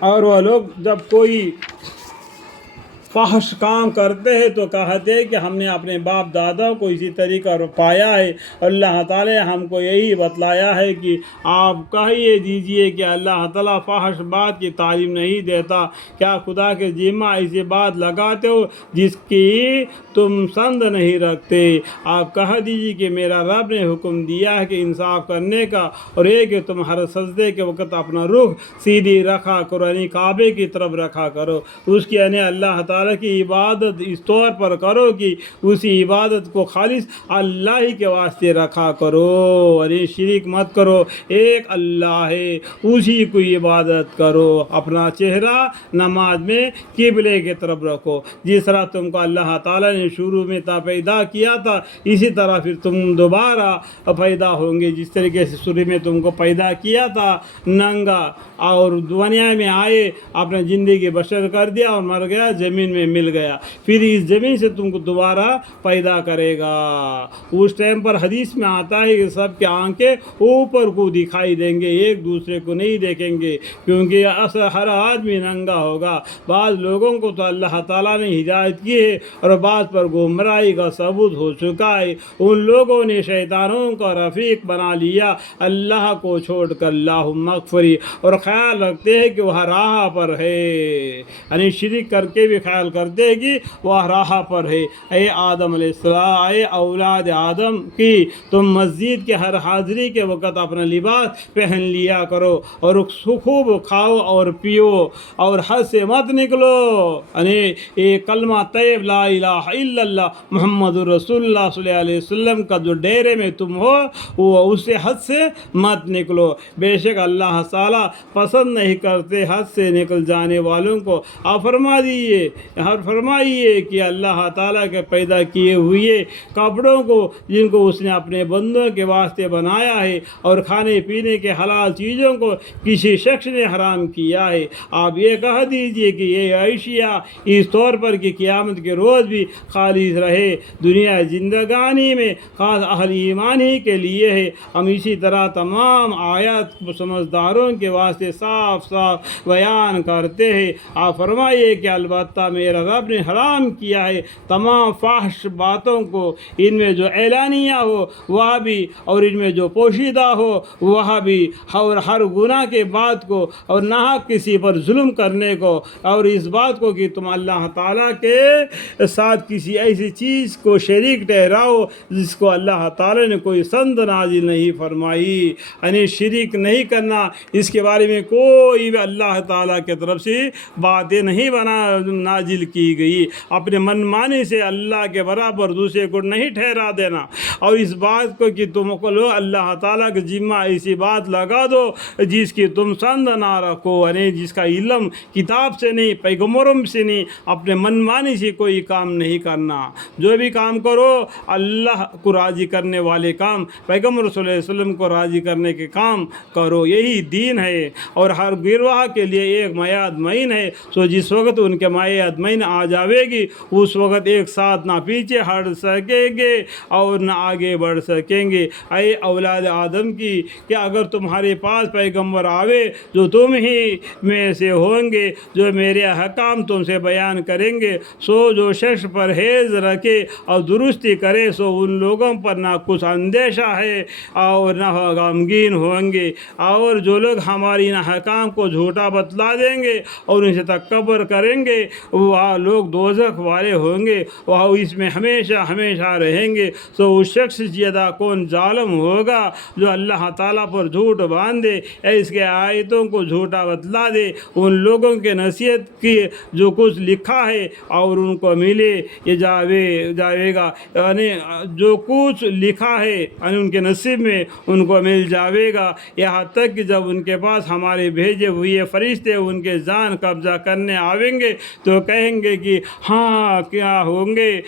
اور وہ لوگ جب کوئی فحش کام کرتے ہیں تو کہتے ہیں کہ ہم نے اپنے باپ دادا کو اسی طریقہ پایا ہے. اللہ تعالیٰ ہم کو یہی بتلایا ہے کہ آپ کہیے دیجئے کہ اللہ تعالیٰ فحش بات کی تعلیم نہیں دیتا. کیا خدا کے ذمہ ایسی بات لگاتے ہو جس کی تم سند نہیں رکھتے؟ آپ کہہ دیجیے کہ میرا رب نے حکم دیا ہے کہ انصاف کرنے کا، اور یہ کہ تم ہر سجدے کے وقت اپنا رخ سیدھی رکھا کرو، یعنی کعبے کی طرف رکھا کرو. اس کی یعنی اللہ تعالیٰ کی عبادت اس طور پر کرو کہ اسی عبادت کو خالص اللہ ہی کے واسطے رکھا کرو، یعنی شریک مت کرو. ایک اللہ ہے، اسی کو عبادت کرو. اپنا چہرہ نماز میں قبلے کی طرف رکھو. جس طرح تم کو اللہ تعالیٰ نے شروع میں پیدا کیا تھا، اسی طرح پھر تم دوبارہ پیدا ہوں گے. جس طریقے سے شروع میں تم کو پیدا کیا تھا ننگا، اور دنیا میں آئے، اپنا زندگی بسر کر دیا اور مر گیا، زمین میں مل گیا، پھر اس زمین سے تم کو دوبارہ پیدا کرے گا. اس ٹائم پر حدیث میں آتا ہے کہ سب کے آنکھیں اوپر کو دکھائی دیں گے، ایک دوسرے کو نہیں دیکھیں گے، کیونکہ ہر آدمی ننگا ہوگا. بعض لوگوں کو تو اللہ تعالیٰ نے ہدایت کی ہے اور بعض پر گمراہی کا ثبوت ہو چکا ہے. ان لوگوں نے شیطانوں کا رفیق بنا لیا اللہ کو چھوڑ کر. اللہم اغفری، اور خیال رکھتے ہیں کہ وہ راہ پر ہے، یعنی شرک کر کے بھی خیال کرتے ہیں کہ وہ راہ پر ہے. اے آدم علیہ السلام، اے اولاد آدم کی، تم مسجد کے ہر حاضری کے وقت اپنا لباس پہن لیا کرو اور خوب کھاؤ اور پیو اور حد سے مت نکلو. یعنی یہ کلمہ طیب لا الہ الا اللہ محمد رسول اللہ صلی اللہ علیہ وسلم کا جو ڈیرے میں تم ہو، وہ اس سے حد سے مت نکلو. بے شک اللہ تعالیٰ پسند نہیں کرتے حد سے نکل جانے والوں کو. آپ فرمائیے کہ اللہ تعالیٰ کے پیدا کیے ہوئے کپڑوں کو، جن کو اس نے اپنے بندوں کے واسطے بنایا ہے، اور کھانے پینے کے حلال چیزوں کو کسی شخص نے حرام کیا ہے، آپ یہ کہہ دیجئے کہ یہ اشیاء اس طور پر کہ قیامت کے روز بھی خالص رہے. دنیا زندگانی میں خاص اہل ایمان ہی کے لیے ہے. ہم اسی طرح تمام آیات سمجھداروں کے واسطے صاف صاف بیان کرتے ہیں. آپ فرمائیے کہ البتہ میرا رب نے حرام کیا ہے تمام فحش باتوں کو، ان میں جو اعلانیہ ہو وہ بھی، اور ان میں جو پوشیدہ ہو وہ بھی، اور ہر گناہ کے بات کو، اور ناحق کسی پر ظلم کرنے کو، اور اس بات کو کہ تم اللہ تعالیٰ کے ساتھ کسی ایسی چیز کو شریک ٹھہراؤ جس کو اللہ تعالیٰ نے کوئی سند نازل نہیں فرمائی. یعنی شریک نہیں کرنا، اس کے بارے میں کوئی بھی اللہ تعالیٰ کی طرف سے باتیں نہیں نازل کی گئی. اپنے من مانی سے اللہ کے برابر دوسرے کو نہیں ٹھہرا دینا، اور اس بات کو کہ تم کو لو اللہ تعالیٰ کے ذمہ ایسی بات لگا دو جس کی تم سند نہ رکھو، یعنی جس کا علم کتاب سے نہیں، پیغمبروں سے نہیں. اپنے من مانی سے کوئی کام نہیں کرنا. جو بھی کام کرو اللہ کو راضی کرنے والے کام، پیغمبر صلی اللہ علیہ وسلم کو راضی کرنے کے کام کرو، یہی دین ہے. اور ہر گروہ کے لیے ایک میعاد معین ہے. سو جس وقت ان کے میعاد معین آ جاوے گی، اس وقت ایک ساتھ نہ پیچھے ہٹ سکیں گے اور نہ آگے بڑھ سکیں گے. اے اولاد آدم کی، کہ اگر تمہارے پاس پیغمبر آوے جو تم ہی میں سے ہوں گے، جو میرے احکام تم سے بیان کریں گے، سو جو شخص پرہیز رکھے اور درستی کرے، سو ان لوگوں پر نہ کچھ اندیشہ ہے اور نہ غمگین ہوں گے. اور جو لوگ ہماری ان احکام کو جھوٹا بتلا دیں گے اور ان سے تکبر کریں گے، وہ لوگ دوزخ والے ہوں گے، وہ اس میں ہمیشہ ہمیشہ رہیں گے. سو اس شخص زیادہ کون ظالم ہوگا جو اللہ تعالیٰ پر جھوٹ باندھے یا اس کے آیتوں کو جھوٹا بتلا دے. ان لوگوں کے نصیحت کی جو کچھ لکھا ہے اور ان کو ملے یہ جاوے گا، یعنی جو کچھ لکھا ہے یعنی ان کے نصیب میں ان کو مل جاوے گا، یہاں تک کہ جب ان کے پاس ہمارے بھیجے ہوئے فرشتے ان کے جان قبضہ کرنے آویں گے تو کہیں گے کہ ہاں کیا ہوں گے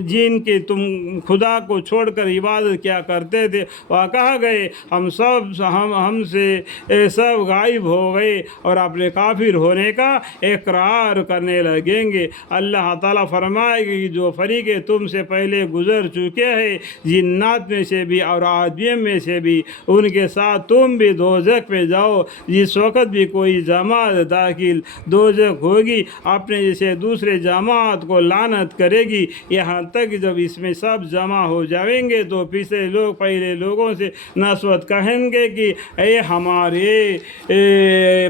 جن کے تم خدا کو چھوڑ کر عبادت کیا کرتے تھے، وہ کہا گئے ہم سے سب غائب ہو گئے اور اپنے کافر ہونے کا اقرار کرنے لگیں گے۔ اللہ تعالیٰ فرمائے گی جو فریق تم سے پہلے گزر چکے ہیں جنات میں سے بھی اور آدمیوں میں سے بھی، ان کے ساتھ تم بھی دوزخ میں جاؤ۔ جس وقت بھی کوئی جماعت داخل دوزخ ہوگی اپنے جیسے دوسرے جماعت کو لعنت کرے گی، یہاں تک جب اس میں سب جمع ہو جائیں گے تو پچھلے لوگ پہلے لوگوں سے نسبت کہیں گے کہ اے ہمارے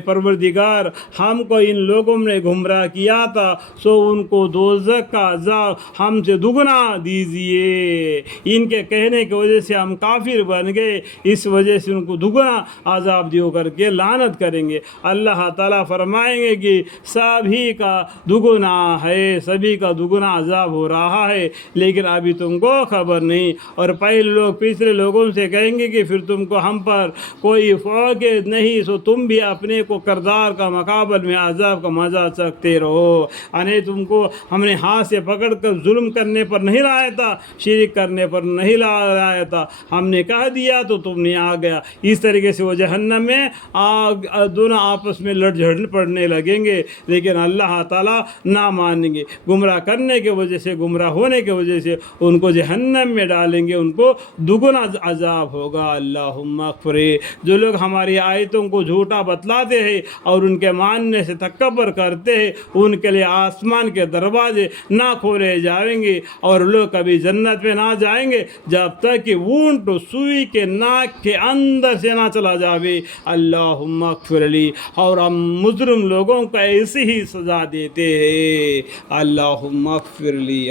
پروردگار، ہم کو ان لوگوں نے گمراہ کیا تھا، سو ان کو دوزخ کا عذاب ہم سے دگنا دیجیے۔ ان کے کہنے کی وجہ سے ہم کافر بن گئے، اس وجہ سے ان کو دگنا عذاب دیو کر کے لعنت کریں گے۔ اللہ تعالیٰ فرمائیں گے کہ سبھی کا دگنا ہے، سبھی کا دگنا عذاب ہو رہا ہے، لیکن ابھی تم کو خبر نہیں۔ اور پہلے لوگ پچھلے لوگوں سے کہیں گے کہ پھر تم کو ہم پر کوئی فوقیت نہیں، سو تم بھی اپنے کو کردار کا مقابل میں عذاب کا مزہ چکھتے رہو۔ یعنی تم کو ہم نے ہاتھ سے پکڑ کر ظلم کرنے پر نہیں لایا تھا، شرک کرنے پر نہیں لایا تھا، ہم نے کہہ دیا تو تم نے آ گیا۔ اس طریقے سے وہ جہنم میں دونوں آپس میں لڑ جھڑ پڑنے لگیں گے، لیکن اللہ تعالیٰ نہ مانیں گے۔ گمراہ کرنے کی وجہ سے، گمراہ ہونے کی وجہ سے ان کو جہنم میں ڈالیں گے، ان کو دگنا عذاب ہوگا۔ اللہم اغفر۔ جو لوگ ہماری آیتوں کو جھوٹا بتلاتے ہیں اور ان کے ماننے سے تکبر کرتے ہیں، ان کے لیے آسمان کے دروازے نہ کھولے جائیں گے اور لوگ کبھی جنت میں نہ جائیں گے جب تک کہ اونٹ سوئی کے ناک کے اندر سے نہ چلا جاوے۔ اللہم اغفر لی۔ اور ہم مجرم لوگوں کو ایسی ہی سزا دیتے ہیں۔ اللہم اغفر لی۔